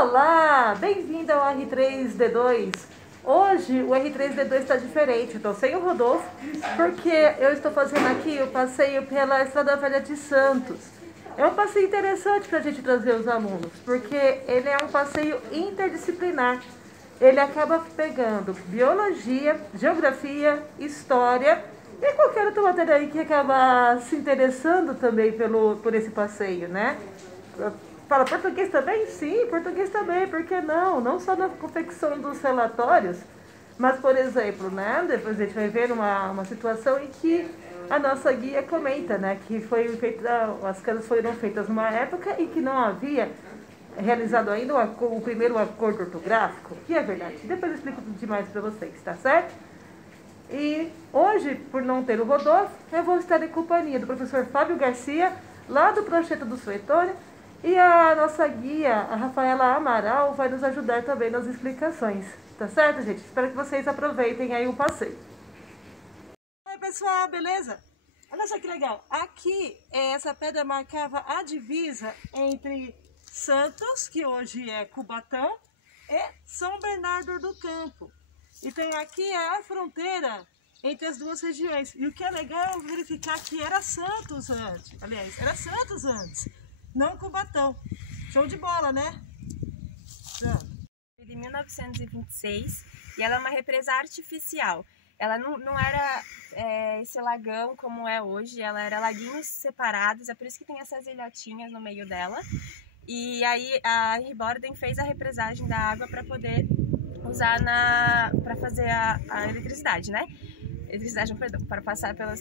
Olá, bem-vindo ao R3D2. Hoje o R3D2 está diferente, estou sem o Rodolfo, porque eu estou fazendo aqui o passeio pela Estrada Velha de Santos. É um passeio interessante para a gente trazer os alunos, porque ele é um passeio interdisciplinar. Ele acaba pegando biologia, geografia, história e qualquer outra matéria aí que acaba se interessando também por esse passeio, né? Fala português também? Sim, português também, por que não? Não só na confecção dos relatórios, mas, por exemplo, né, depois a gente vai ver uma situação em que a nossa guia comenta, né, que foi feita, as casas foram feitas numa época em que não havia realizado ainda o primeiro acordo ortográfico, que é verdade. Depois eu explico tudo demais para vocês, tá certo? E hoje, por não ter o Rodolfo, eu vou estar em companhia do professor Fábio Garcia, lá do Projeto do Suetonio, e a nossa guia, a Rafaela Amaral, vai nos ajudar também nas explicações. Tá certo, gente? Espero que vocês aproveitem aí o passeio. Oi, pessoal, beleza? Olha só que legal. Aqui, essa pedra marcava a divisa entre Santos, que hoje é Cubatão, e São Bernardo do Campo. E tem aqui a fronteira entre as duas regiões. E o que é legal é verificar que era Santos antes. Aliás, era Santos antes, não Cubatão. Show de bola, né? De 1926 e ela é uma represa artificial. Ela não era esse lagão como é hoje, ela era laguinhos separados, é por isso que tem essas ilhotinhas no meio dela. E aí a Borden fez a represagem da água para poder usar para fazer a eletricidade, né? Eletricidade, perdão, para passar pela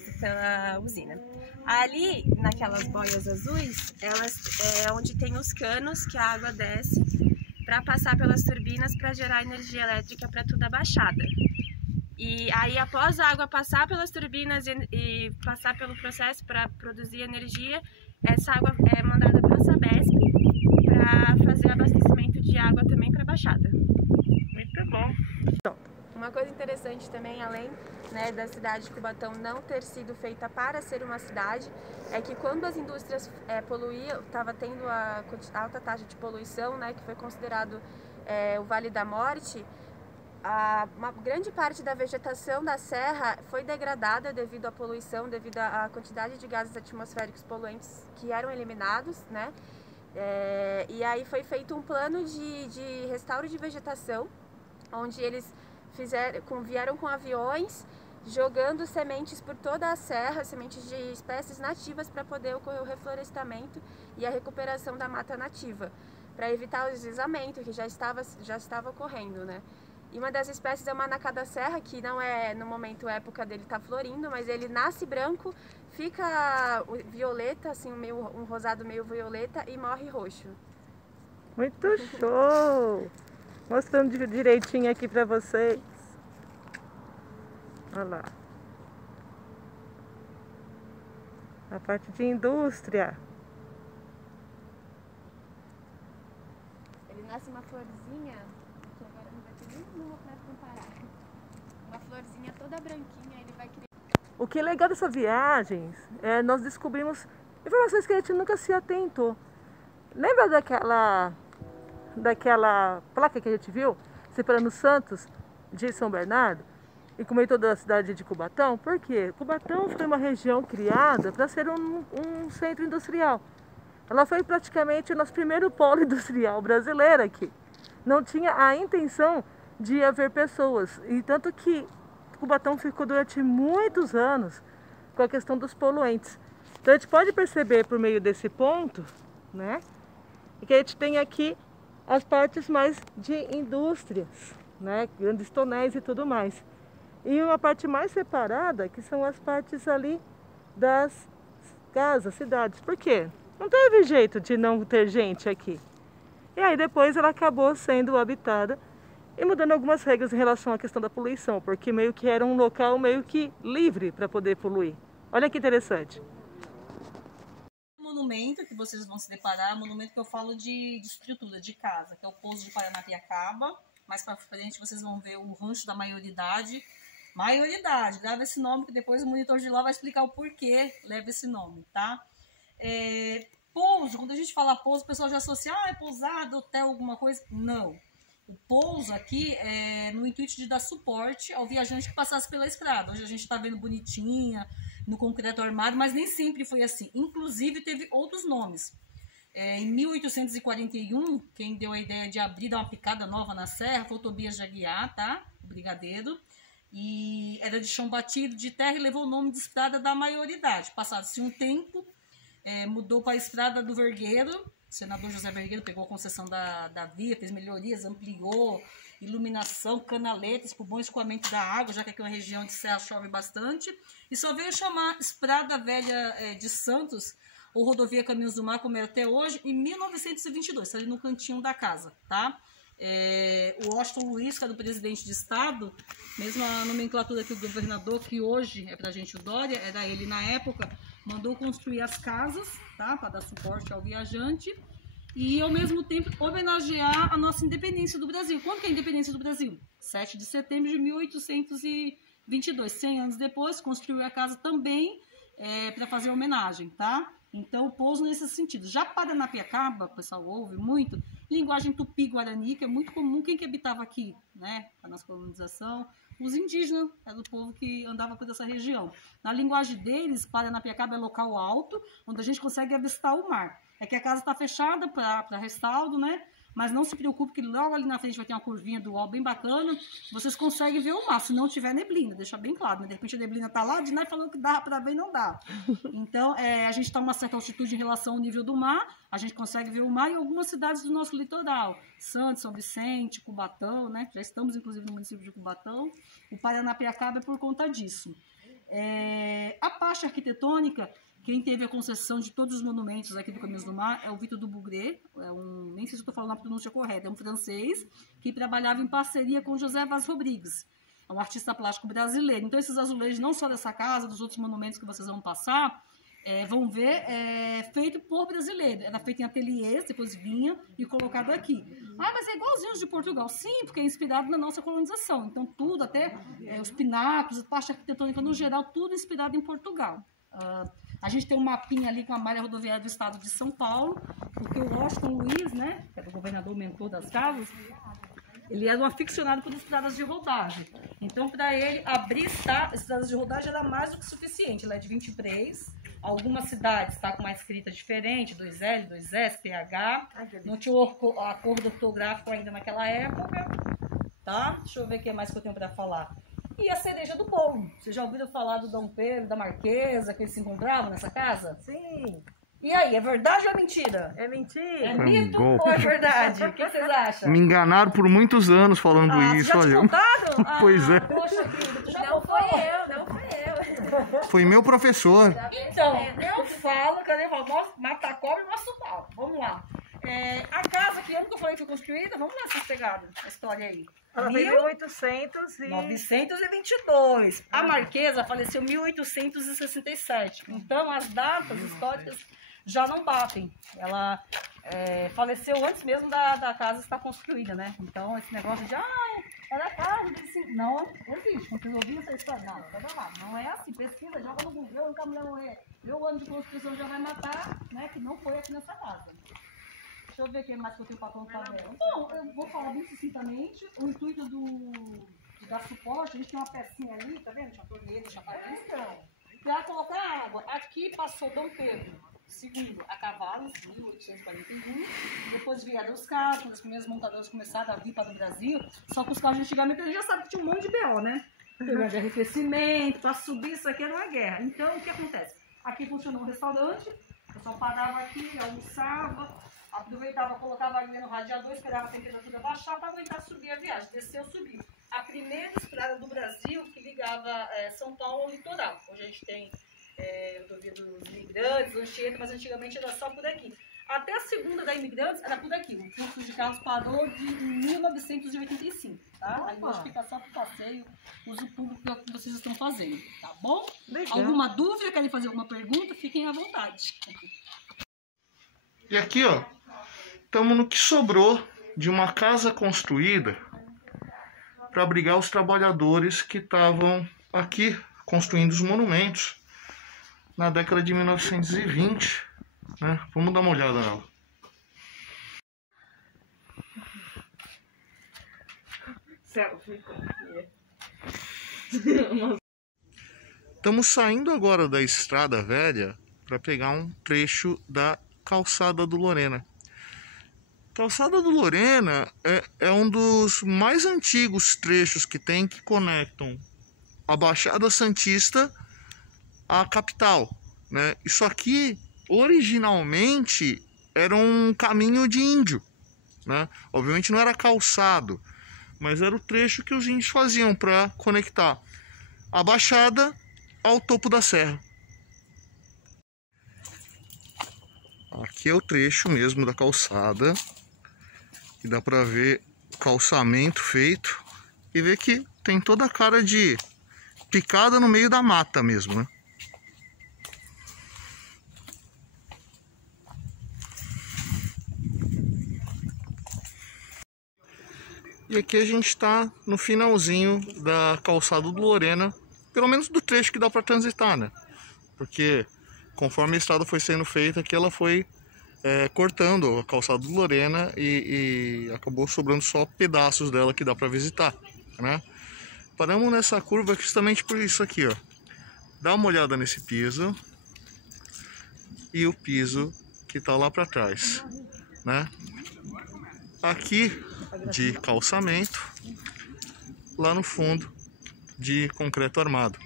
usina. Ali, naquelas boias azuis, é onde tem os canos que a água desce para passar pelas turbinas para gerar energia elétrica para toda a baixada. E aí, após a água passar pelas turbinas e passar pelo processo para produzir energia, essa água é mandada para a Sabesp para fazer abastecimento de água também para a baixada. Muito bom. Uma coisa interessante também, além da cidade de Cubatão não ter sido feita para ser uma cidade, é que quando as indústrias poluíam, estava tendo a alta taxa de poluição, né, que foi considerado o Vale da Morte, uma grande parte da vegetação da serra foi degradada devido à poluição, devido à quantidade de gases atmosféricos poluentes que eram eliminados, né? E aí foi feito um plano de restauro de vegetação, onde eles vieram com aviões jogando sementes por toda a serra, sementes de espécies nativas para poder ocorrer o reflorestamento e a recuperação da mata nativa, para evitar o deslizamento que já estava ocorrendo, né? E uma das espécies é o manacá da serra, que não é no momento época dele tá florindo, mas ele nasce branco, fica violeta, assim, um rosado meio violeta e morre roxo. Muito show! Mostrando direitinho aqui para vocês. Olha lá. A parte de indústria. Ele nasce uma florzinha, que agora não vai ter nenhuma para comparar. Uma florzinha toda branquinha, ele vai criar. O que é legal dessa viagem nós descobrimos informações que a gente nunca se atentou. Lembra daquela placa que a gente viu separando Santos de São Bernardo e como toda a cidade de Cubatão? Por quê? Cubatão foi uma região criada para ser um centro industrial. Ela foi praticamente o nosso primeiro polo industrial brasileiro aqui. Não tinha a intenção de haver pessoas, e tanto que Cubatão ficou durante muitos anos com a questão dos poluentes. Então a gente pode perceber por meio desse ponto, né, que a gente tem aqui as partes mais de indústrias, né, grandes tonéis e tudo mais. E uma parte mais separada, que são as partes ali das casas, cidades. Por quê? Não teve jeito de não ter gente aqui. E aí depois ela acabou sendo habitada e mudando algumas regras em relação à questão da poluição, porque meio que era um local meio que livre para poder poluir. Olha que interessante. Monumento que vocês vão se deparar, monumento que eu falo de estrutura, de casa, que é o Pouso de Paranapiacaba. Mais para frente vocês vão ver o Rancho da Maioridade. Maioridade, leva esse nome, que depois o monitor de lá vai explicar o porquê leva esse nome, tá? pouso, quando a gente fala pouso, o pessoal já associa, é pousada, hotel, alguma coisa. Não. O pouso aqui é no intuito de dar suporte ao viajante que passasse pela estrada. Hoje a gente está vendo bonitinha, no concreto armado, mas nem sempre foi assim. Inclusive teve outros nomes. Em 1841, quem deu a ideia de abrir, dar uma picada nova na serra, foi o Tobias de Aguiar, tá? O brigadeiro. E era de chão batido, de terra, e levou o nome de Estrada da Maioridade. Passado-se um tempo, mudou para a Estrada do Vergueiro. O senador José Vergueiro pegou a concessão da via, fez melhorias, ampliou, iluminação, canaletas para o bom escoamento da água, já que aqui é uma região de serra, chove bastante. E só veio chamar Estrada Velha de Santos, ou Rodovia Caminhos do Mar, como era até hoje, em 1922, ali no cantinho da casa, tá? O Washington Luiz, que era o presidente de estado, mesmo a nomenclatura que o governador, que hoje é pra gente o Dória, era ele na época, mandou construir as casas, tá, para dar suporte ao viajante e ao mesmo tempo homenagear a nossa independência do Brasil. Quando que é a independência do Brasil? 7 de setembro de 1822, 100 anos depois, construiu a casa também para fazer homenagem, tá? Então, o pouso nesse sentido. Já Paranapiacaba, o pessoal ouve muito, linguagem tupi-guarani, que é muito comum, quem que habitava aqui, né, a nossa colonização, os indígenas, era o povo que andava por essa região. Na linguagem deles, Paranapiacaba é local alto, onde a gente consegue avistar o mar. É que a casa está fechada para restauro, né? Mas não se preocupe que logo ali na frente vai ter uma curvinha do UOL bem bacana, vocês conseguem ver o mar, se não tiver neblina, deixa bem claro, né? De repente a neblina está lá, de nada falando que dá para ver e não dá. Então, a gente está a uma certa altitude em relação ao nível do mar, a gente consegue ver o mar em algumas cidades do nosso litoral, Santos, São Vicente, Cubatão, né? Já estamos inclusive no município de Cubatão, o Paranapiacaba é por conta disso. A parte arquitetônica, quem teve a concessão de todos os monumentos aqui do Caminhos do Mar é o Vitor do Bugre, nem sei se estou falando a pronúncia correta, é um francês que trabalhava em parceria com José Vaz Rodrigues, é um artista plástico brasileiro. Então esses azulejos, não só dessa casa, dos outros monumentos que vocês vão passar, vão ver, feito por brasileiro. Era feito em ateliês, depois vinha e colocado aqui. Mas é igualzinho os de Portugal. Sim, porque é inspirado na nossa colonização. Então tudo, até os pináculos, a parte arquitetônica no geral, tudo inspirado em Portugal. A gente tem um mapinha ali com a malha rodoviária do estado de São Paulo, porque o Washington Luiz, né, que era o governador mentor das casas, ele era um aficionado por estradas de rodagem. Então, para ele, abrir estradas de rodagem era mais do que suficiente. Ela é de 23, algumas cidades está com uma escrita diferente, 2L, 2S, PH, não tinha o acordo ortográfico ainda naquela época, tá? Deixa eu ver o que mais que eu tenho para falar. E a cereja do bolo. Vocês já ouviram falar do Dom Pedro, da Marquesa, que eles se encontravam nessa casa? Sim. E aí, é verdade ou é mentira? É mentira. É mito ou é verdade? O que vocês acham? Me enganaram por muitos anos falando isso. Já te contaram? Pois é. Poxa vida, tu já Não foi eu. Foi meu professor. Então, eu falo, cadê? Eu falo, mata a cobra e mostra o pau. Vamos lá. A casa, que ano que eu falei que foi construída? Vamos lá, essas pegadas, a história aí. Ela veio em 1922. A Marquesa faleceu em 1867. Então, as datas históricas já não batem. Ela faleceu antes mesmo da casa estar construída, né? Então, esse negócio de, era a casa desse... Não existe. Quando vocês ouviram essa história, não é assim. Pesquisa, joga no Google, nunca mulher morrer. Vê o ano de construção, já vai matar, né? Que não foi aqui nessa casa. Deixa eu ver o que mais que eu tenho para contar dela. Bom, eu vou falar bem sucintamente. O intuito de dar suporte, a gente tem uma pecinha ali, tá vendo? Tinha torneira, chapadinha. Para colocar água. Aqui passou Dom Pedro II a cavalo, em 1841. Depois vieram os carros, quando os primeiros montadores começaram a vir para o Brasil. Só que os carros antigamente, a gente já sabe que tinha um monte de BO, né? De arrefecimento, para subir isso aqui era uma guerra. Então, o que acontece? Aqui funcionou um restaurante, o pessoal parava aqui, almoçava, aproveitava, colocava ali no radiador, esperava a temperatura baixar para aguentar subir a viagem. Desceu, subiu. A primeira estrada do Brasil que ligava São Paulo ao litoral. Hoje a gente tem rodovia dos Imigrantes, Anchieta, mas antigamente era só por aqui. Até a segunda da Imigrantes era por aqui. O fluxo de carros parou em 1985, tá? Aí hoje fica só para passeio, uso público que é o que vocês estão fazendo, tá bom? Legal. Alguma dúvida, querem fazer alguma pergunta? Fiquem à vontade. E aqui, ó, estamos no que sobrou de uma casa construída para abrigar os trabalhadores que estavam aqui construindo os monumentos na década de 1920, né? Vamos dar uma olhada nela. Estamos saindo agora da Estrada Velha para pegar um trecho da Calçada do Lorena. Calçada do Lorena é um dos mais antigos trechos que tem, que conectam a Baixada Santista à capital, né? Isso aqui originalmente era um caminho de índio, né? Obviamente não era calçado, mas era o trecho que os índios faziam para conectar a Baixada ao topo da serra. Aqui é o trecho mesmo da calçada, que dá para ver o calçamento feito e ver que tem toda a cara de picada no meio da mata mesmo, né? E aqui a gente está no finalzinho da Calçada do Lorena, pelo menos do trecho que dá para transitar, né? Porque conforme a estrada foi sendo feita, aqui ela foi cortando a Calçada do Lorena e acabou sobrando só pedaços dela que dá para visitar, né? Paramos nessa curva justamente por isso aqui, ó. Dá uma olhada nesse piso e o piso que tá lá para trás, né? Aqui de calçamento, lá no fundo de concreto armado.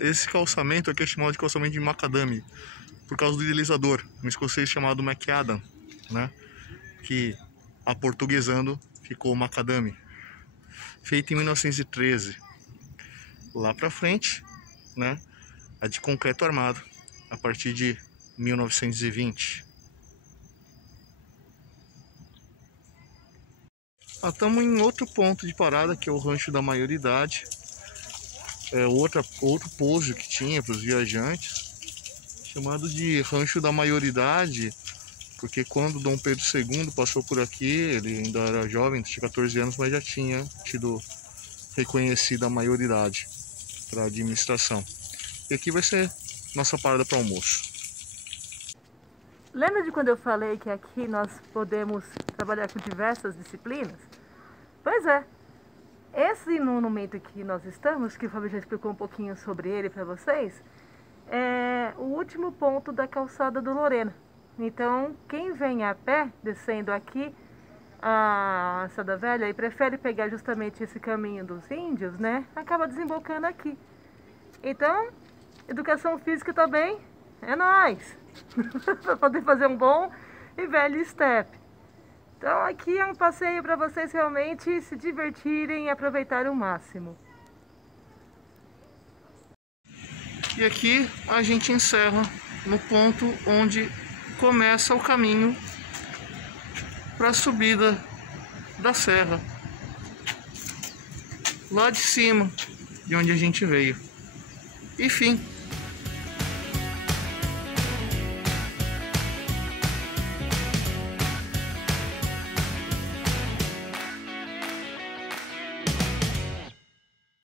Esse calçamento aqui é chamado de calçamento de macadame, por causa do idealizador, um escocês chamado McAdam, né? Que aportuguesando ficou macadame. Feito em 1913. Lá pra frente, né? A de concreto armado, a partir de 1920. Estamos em outro ponto de parada, que é o Rancho da Maioridade. É outro pouso que tinha para os viajantes, chamado de Rancho da Maioridade, porque quando Dom Pedro II passou por aqui, ele ainda era jovem, tinha 14 anos, mas já tinha tido reconhecida a maioridade para a administração. E aqui vai ser nossa parada para almoço. Lembra de quando eu falei que aqui nós podemos trabalhar com diversas disciplinas? Pois é. Esse monumento que nós estamos, que o Fábio já explicou um pouquinho sobre ele para vocês, é o último ponto da Calçada do Lorena. Então, quem vem a pé, descendo aqui a Estrada Velha e prefere pegar justamente esse caminho dos índios, né, acaba desembocando aqui. Então, educação física também é nóis! Para poder fazer um bom e velho step. Então aqui é um passeio para vocês realmente se divertirem e aproveitar o máximo. E aqui a gente encerra no ponto onde começa o caminho para a subida da serra. Lá de cima, de onde a gente veio. Enfim.